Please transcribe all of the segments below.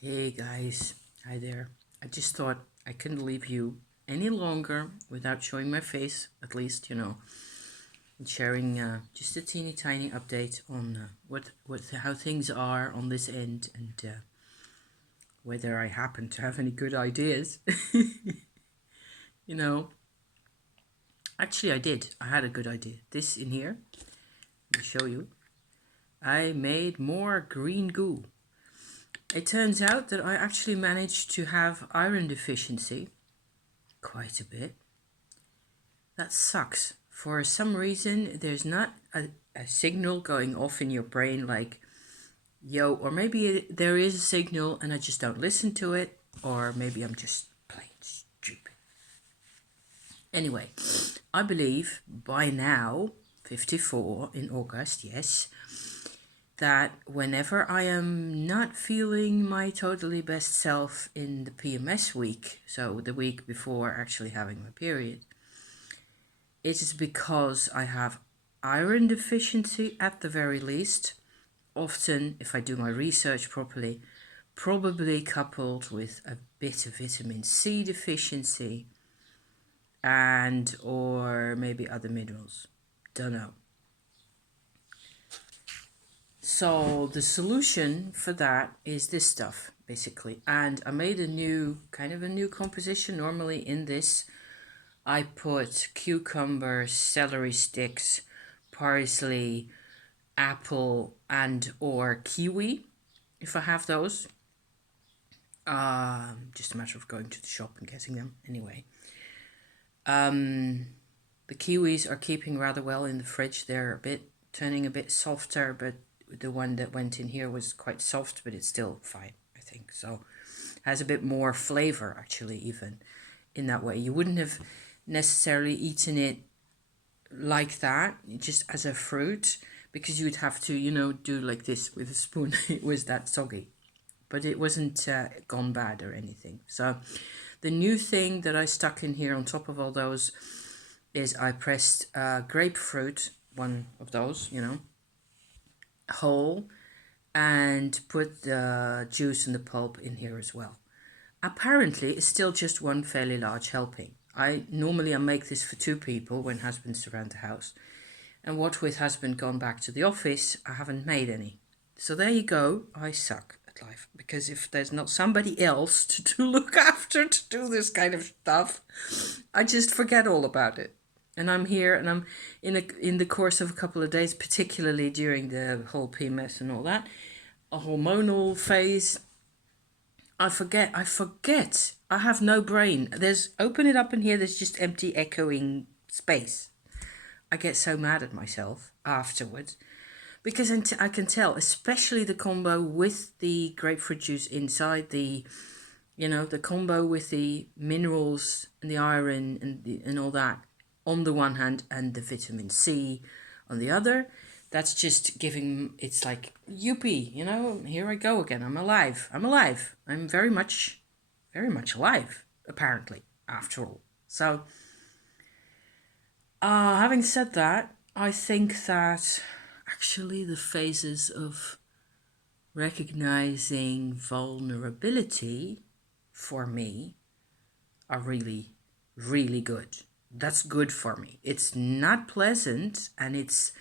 Hey guys, hi there. I just thought I couldn't leave you any longer without showing my face, at least, and sharing just a teeny tiny update on how things are on this end and whether I happen to have any good ideas. you know, actually, I did. I had a good idea. This in here, let me show you. I made more green goo. It turns out that I actually managed to have iron deficiency quite a bit. That sucks. For some reason, there's not a signal going off in your brain like, yo, or maybe there is a signal and I just don't listen to it, or maybe I'm just plain stupid. Anyway, I believe by now, 54 in August, yes, that whenever I am not feeling my totally best self in the PMS week, so the week before actually having my period, it is because I have iron deficiency at the very least. Often, if I do my research properly, probably coupled with a bit of vitamin C deficiency and or maybe other minerals. Don't know. So the solution for that is this stuff basically. And I made a new composition. Normally in this I put cucumber, celery sticks, parsley, apple and or kiwi if I have those. Just a matter of going to the shop and getting them anyway. The kiwis are keeping rather well in the fridge. They're turning a bit softer, but the one that went in here was quite soft, but it's still fine, I think. So has a bit more flavor actually, even in that way. You wouldn't have necessarily eaten it like that, just as a fruit, because you'd have to, do like this with a spoon. It was that soggy, but it wasn't gone bad or anything. So the new thing that I stuck in here on top of all those is I pressed grapefruit, one of those, whole, and put the juice and the pulp in here as well. Apparently, it's still just one fairly large helping. I make this for two people when husband's around the house. And what with husband gone back to the office, I haven't made any. So there you go. I suck at life because if there's not somebody else to look after to do this kind of stuff, I just forget all about it. And I'm here and I'm in the course of a couple of days, particularly during the whole PMS and all that, a hormonal phase. I forget. I have no brain. Open it up in here, there's just empty echoing space. I get so mad at myself afterwards because I can tell, especially the combo with the grapefruit juice inside, the combo with the minerals and the iron and all that on the one hand and the vitamin C on the other. That's just it's like, youpee, here I go again. I'm alive. I'm very much alive, apparently, after all. So, having said that, I think that actually the phases of recognizing vulnerability for me are really, really good. That's good for me. It's not pleasant and it's,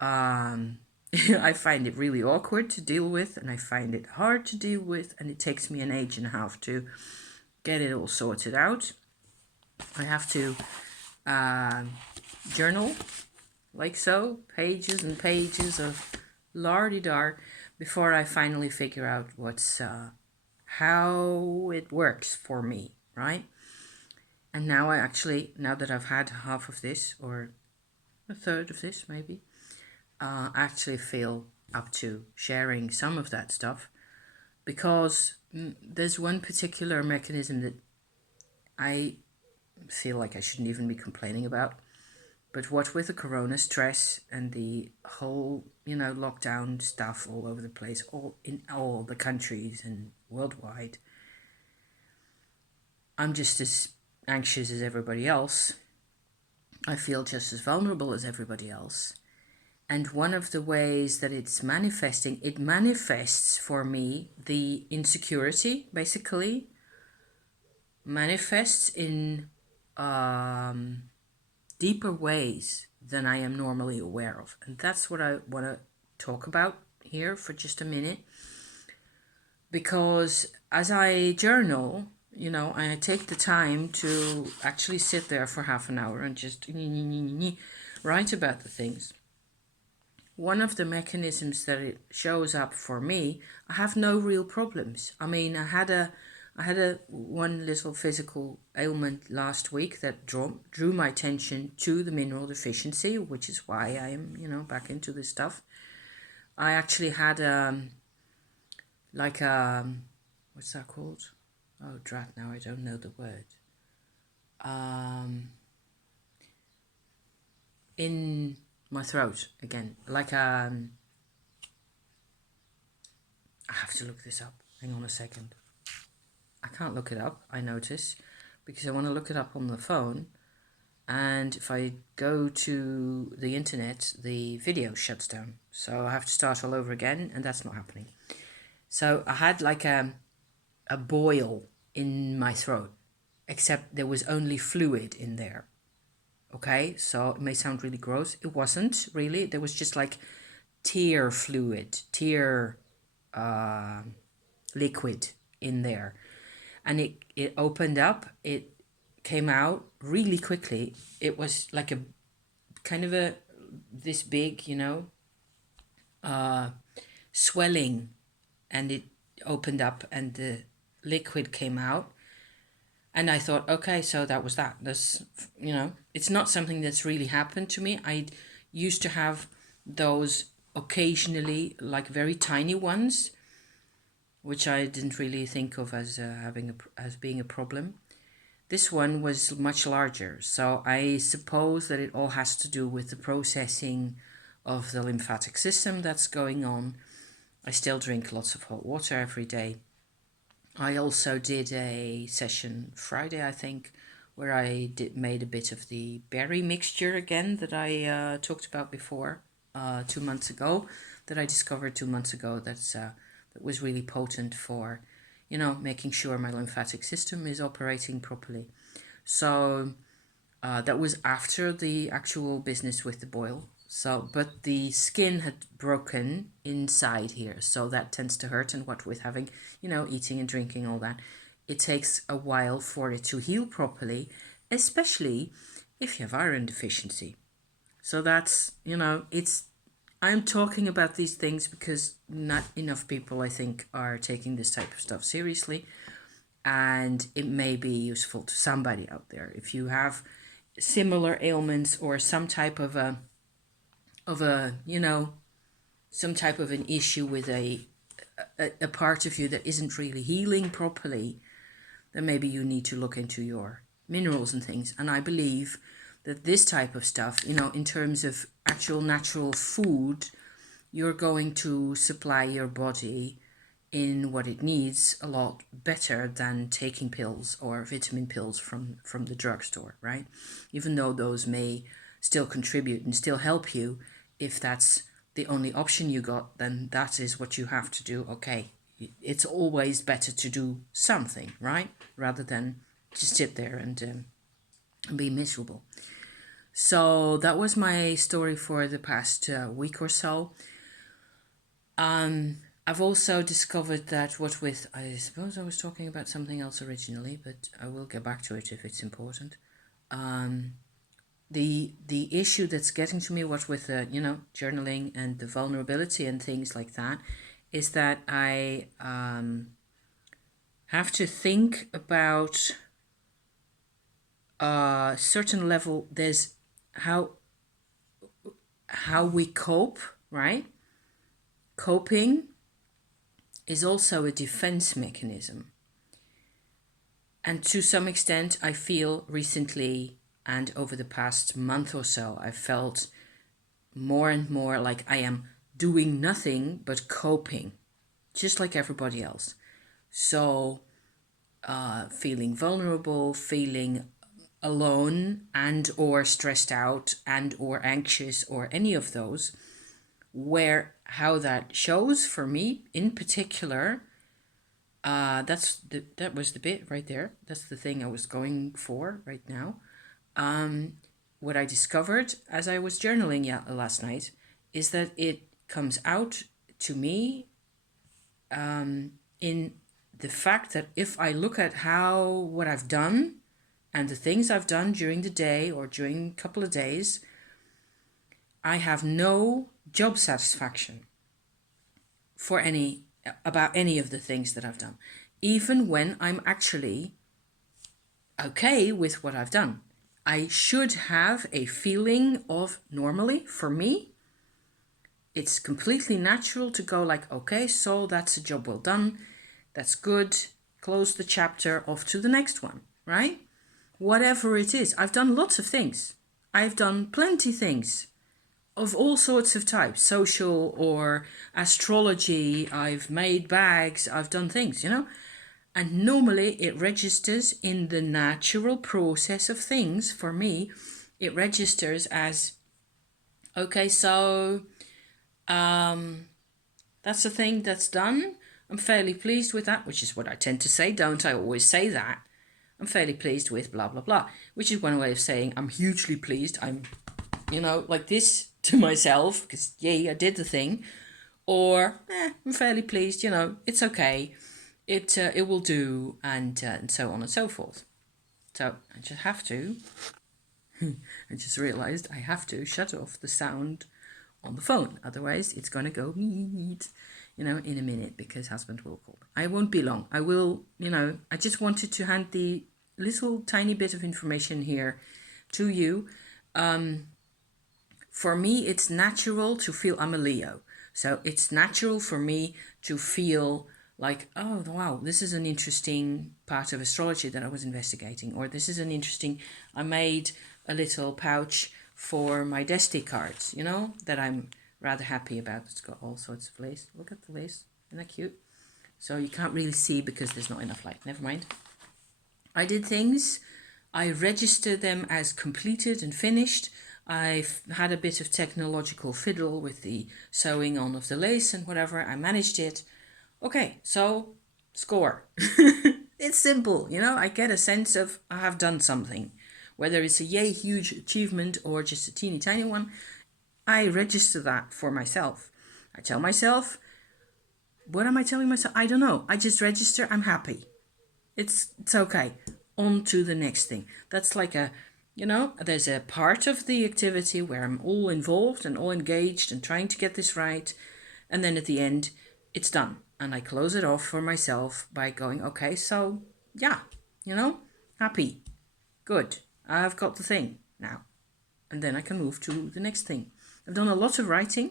I find it really awkward to deal with and I find it hard to deal with and it takes me an age and a half to get it all sorted out. I have to journal like so, pages and pages of lar-di-dar before I finally figure out how it works for me, right? And now now that I've had half of this or a third of this maybe, I actually feel up to sharing some of that stuff because there's one particular mechanism that I feel like I shouldn't even be complaining about. But what with the corona stress and the whole, lockdown stuff all over the place, all in all the countries and worldwide, I'm just as anxious as everybody else. I feel just as vulnerable as everybody else. And one of the ways that it's manifesting, it manifests for me the insecurity, basically, manifests in deeper ways than I am normally aware of. And that's what I want to talk about here for just a minute. Because as I journal, I take the time to actually sit there for half an hour and just write about the things. One of the mechanisms that it shows up for me, I have no real problems. I mean, I had a one little physical ailment last week that drew my attention to the mineral deficiency, which is why I am, back into this stuff. I actually had what's that called? Oh, drat! Now I don't know the word. In my throat again, I have to look this up. Hang on a second. I can't look it up, I notice, because I want to look it up on the phone. And if I go to the internet, the video shuts down. So I have to start all over again, and that's not happening. So I had like a boil in my throat, except there was only fluid in there. Okay, so it may sound really gross. It wasn't really. There was just like tear fluid, tear liquid in there. And it opened up, it came out really quickly. It was like a kind of this big, swelling, and it opened up and the liquid came out. And I thought, okay, so that was that. This, it's not something that's really happened to me. I used to have those occasionally, like very tiny ones, which I didn't really think of as being a problem. This one was much larger, so I suppose that it all has to do with the processing of the lymphatic system that's going on. I still drink lots of hot water every day. I also did a session Friday, I think, where I made a bit of the berry mixture again that I talked about before 2 months ago, that I discovered 2 months ago. That was really potent for, making sure my lymphatic system is operating properly. So that was after the actual business with the boil. So, but the skin had broken inside here, so that tends to hurt. And what with having, eating and drinking, all that, it takes a while for it to heal properly, especially if you have iron deficiency. So that's, I'm talking about these things because not enough people, I think, are taking this type of stuff seriously. And it may be useful to somebody out there. If you have similar ailments or some type of some type of an issue with a part of you that isn't really healing properly, then maybe you need to look into your minerals and things. And I believe that this type of stuff, in terms of actual natural food, you're going to supply your body in what it needs a lot better than taking pills or vitamin pills from the drugstore, right? Even though those may still contribute and still help you, if that's the only option you got, then that is what you have to do. Okay, it's always better to do something, right? Rather than just sit there and be miserable. So that was my story for the past week or so. I've also discovered that I suppose I was talking about something else originally, but I will get back to it if it's important. The issue that's getting to me, what with journaling and the vulnerability and things like that, is that I have to think about a certain level. There's how we cope, right? Coping is also a defense mechanism. And to some extent, I feel recently and over the past month or so, I felt more and more like I am doing nothing but coping, just like everybody else. So feeling vulnerable, feeling alone and or stressed out and or anxious or any of those, how that shows for me in particular. That was the bit right there. That's the thing I was going for right now. What I discovered as I was journaling last night is that it comes out to me in the fact that if I look at what I've done and the things I've done during the day or during a couple of days, I have no job satisfaction about any of the things that I've done, even when I'm actually okay with what I've done. I should have a feeling of, normally for me, it's completely natural to go like, okay, so that's a job well done. That's good. Close the chapter, off to the next one, right? Whatever it is. I've done lots of things. I've done plenty things of all sorts of types, social or astrology. I've made bags. I've done things, And normally it registers in the natural process of things. For me, it registers as, okay, so that's the thing that's done. I'm fairly pleased with that, which is what I tend to say, don't I always say that? I'm fairly pleased with blah, blah, blah, which is one way of saying I'm hugely pleased. I'm, like this to myself, because yay, I did the thing. Or, I'm fairly pleased, it's okay. It will do, and so on and so forth. So I just have to, I just realized I have to shut off the sound on the phone. Otherwise, it's going to go, in a minute, because husband will call. I won't be long. I will, I just wanted to hand the little tiny bit of information here to you. For me, it's natural to feel, I'm a Leo. So it's natural for me to feel like, oh, wow, this is an interesting part of astrology that I was investigating. Or this is an interesting, I made a little pouch for my Destiny cards, that I'm rather happy about. It's got all sorts of lace. Look at the lace. Isn't that cute? So you can't really see because there's not enough light. Never mind. I did things. I registered them as completed and finished. I've had a bit of technological fiddle with the sewing on of the lace and whatever. I managed it. Okay, so score. It's simple, I get a sense of I have done something. Whether it's a yay huge achievement or just a teeny tiny one, I register that for myself. I tell myself, what am I telling myself? I don't know. I just register, I'm happy. It's okay. On to the next thing. That's like there's a part of the activity where I'm all involved and all engaged and trying to get this right. And then at the end, it's done. And I close it off for myself by going, okay, so yeah, happy. Good. I've got the thing now. And then I can move to the next thing. I've done a lot of writing.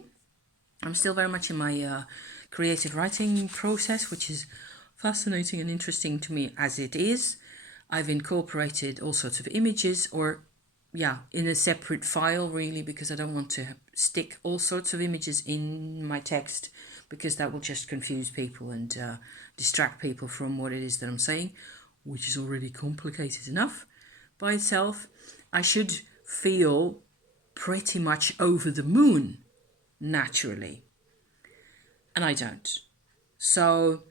I'm still very much in my creative writing process, which is fascinating and interesting to me as it is. I've incorporated all sorts of images in a separate file, really, because I don't want to stick all sorts of images in my text, because that will just confuse people and distract people from what it is that I'm saying, which is already complicated enough by itself. I should feel pretty much over the moon, naturally. And I don't. So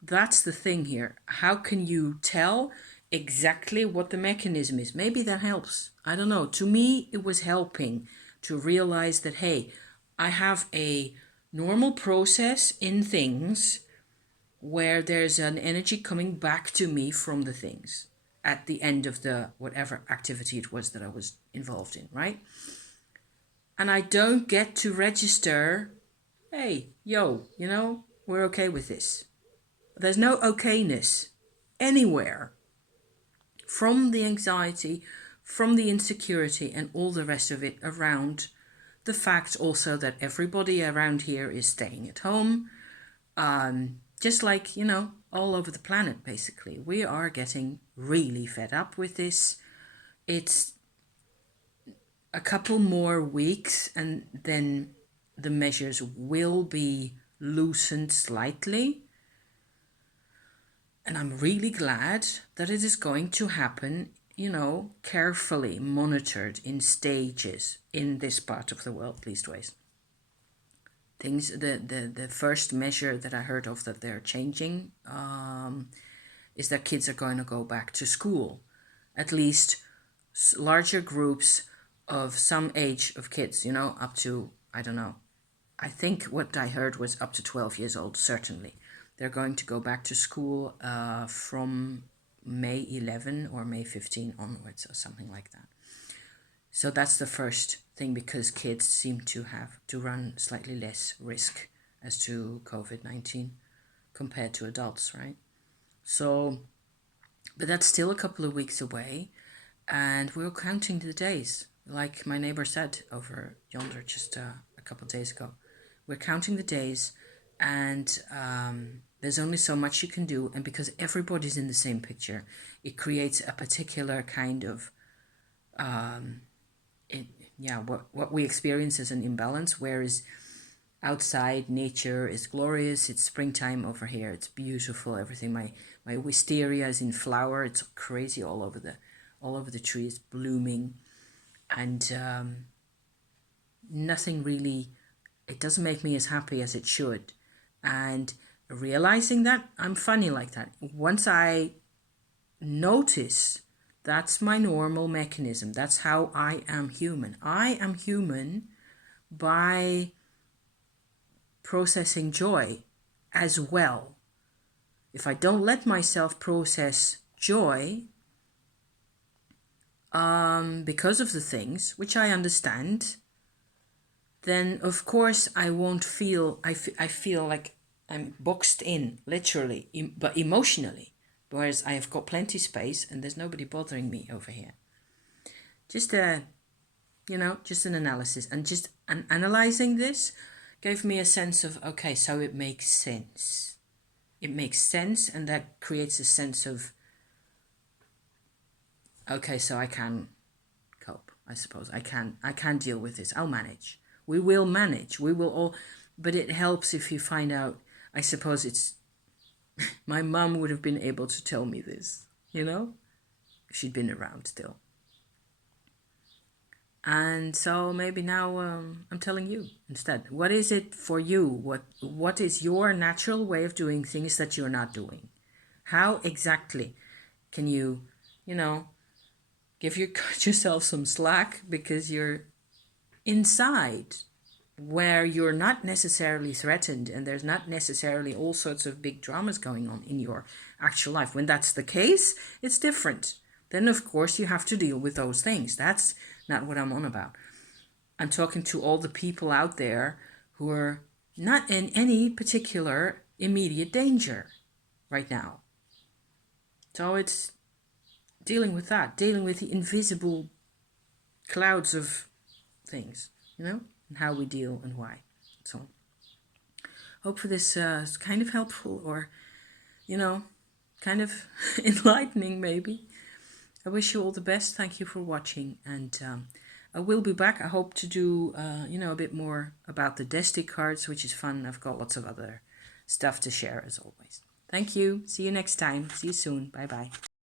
that's the thing here. How can you tell exactly what the mechanism is? Maybe that helps. I don't know. To me, it was helping to realize that, hey, I have a normal process in things where there's an energy coming back to me from the things at the end of the whatever activity it was that I was involved in, right? And I don't get to register, hey, yo, we're okay with this. There's no okayness anywhere from the anxiety, from the insecurity and all the rest of it around the fact also that everybody around here is staying at home. Just like, all over the planet, basically. We are getting really fed up with this. It's a couple more weeks and then the measures will be loosened slightly. And I'm really glad that it is going to happen, carefully monitored in stages in this part of the world, leastways. things. The first measure that I heard of that they're changing is that kids are going to go back to school, at least larger groups of some age of kids, you know, up to, I don't know, I think what I heard was up to 12 years old, certainly. They're going to go back to school from May 11 or May 15 onwards or something like that. So that's the first thing, because kids seem to have to run slightly less risk as to COVID-19 compared to adults, right? So, but that's still a couple of weeks away, and we're counting the days. Like my neighbor said over yonder just a couple of days ago, we're counting the days, and there's only so much you can do. And because everybody's in the same picture, it creates a particular kind of what we experience as an imbalance, whereas outside nature is glorious. It's springtime over here. It's beautiful. Everything. My wisteria is in flower. It's crazy all over the trees, blooming, and nothing really. It doesn't make me as happy as it should, and realizing that I'm funny like that. Once I notice that's my normal mechanism. That's how I am human. I am human by processing joy as well. If I don't let myself process joy because of the things, which I understand, then of course I won't feel, I feel like I'm boxed in, literally, but emotionally. Whereas I have got plenty space and there's nobody bothering me over here. Just just an analysis, and just analyzing this gave me a sense of, okay, so it makes sense. It makes sense, and that creates a sense of, okay, so I can cope, I suppose. I can deal with this. I'll manage. We will manage. We will all, but it helps if you find out, I suppose it's, my mum would have been able to tell me this, if she'd been around still. And so maybe now I'm telling you instead. What is it for you? What is your natural way of doing things that you're not doing? How exactly can you, give yourself some slack, because you're inside where you're not necessarily threatened and there's not necessarily all sorts of big dramas going on in your actual life. When that's the case, it's different. Then, of course, you have to deal with those things. That's not what I'm on about. I'm talking to all the people out there who are not in any particular immediate danger right now. So it's dealing with that, dealing with the invisible clouds of things, and how we deal and why. So hope for this is kind of helpful, or kind of enlightening maybe. I wish you all the best. Thank you for watching, and I will be back. I hope to do a bit more about the Desti cards, which is fun. I've got lots of other stuff to share as always. Thank you. See you next time. See you soon. Bye bye.